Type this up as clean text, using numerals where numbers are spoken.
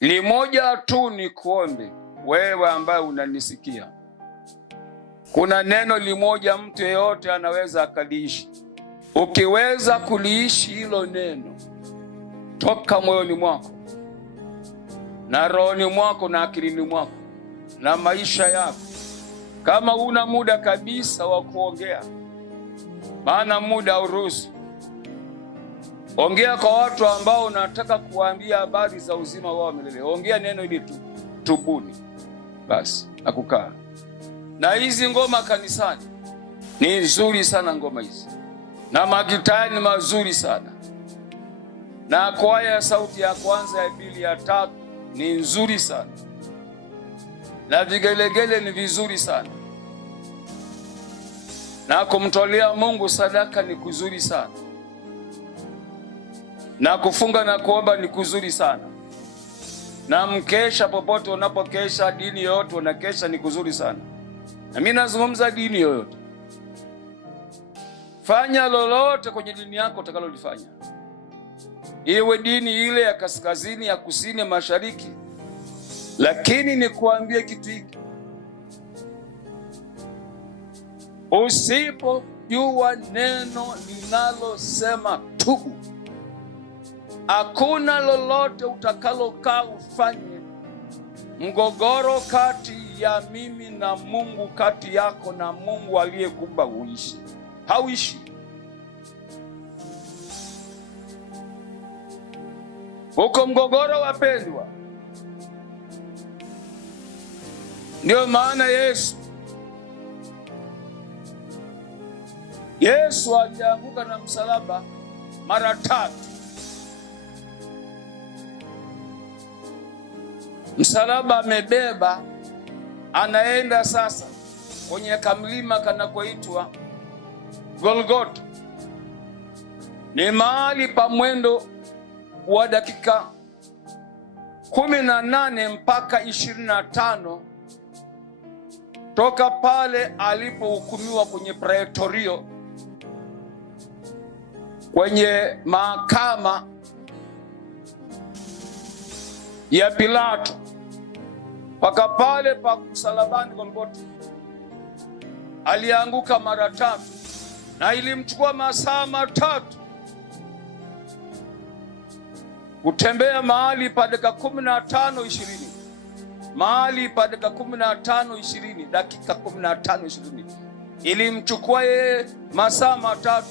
Limoja tu ni kuombe wewe ambaye unanisikia. Kuna neno limoja mtu yeyote anaweza akaliishi. Ukiweza kuliishi hilo neno toka moyoni mwako na rohoni mwako na akilini mwako na maisha yako, kama una muda kabisa wa kuongea, maana muda hauruhusu, ongea kwa watu ambao unataka kuwaambia habari za uzima wao milele. Ongea neno hili tu, tubuni basi na kukaa. Na hizi ngoma kanisani ni nzuri sana, ngoma hizi na magitari ni mazuri sana, na kwaya ya sauti ya kwanza, ya pili, ya tatu ni nzuri sana, na vigelegele ni vizuri sana, na kumtolea Mungu sadaka ni kuzuri sana, na kufunga na kuomba ni kuzuri sana, na mkesha popote unapokesha, dini yoyote unakesha ni kuzuri sana. Na mimi nazungumza dini yoyote. Fanya lolote kwenye dini yako utakalolifanya, iwe dini ile ya kaskazini, ya kusini, mashariki, lakini nikuambie kitu hiki: usipojua neno linalosema tubu, hakuna lolote utakalokaa ufanye. Mgogoro kati ya mimi na Mungu, kati yako na Mungu aliyekuumba uishi, hauishi. Uko mgogoro, wapendwa. Ndio maana Yesu alianguka na msalaba mara 3. Msalaba amebeba, anaenda sasa kwenye kamlima kanakoitwa Golgotha. Ni mahali pa mwendo wa dakika 18 mpaka 25 toka pale alipohukumiwa kwenye Praetorio, kwenye mahakama ya Pilato, mpaka pale pa msalabani Golgotha. Alianguka mara 3 na ilimchukua masaa 3 kutembea mahali pa dakika 15-20, mahali pa dakika 15-20, dakika 15-20 ilimchukua yeye masaa 3.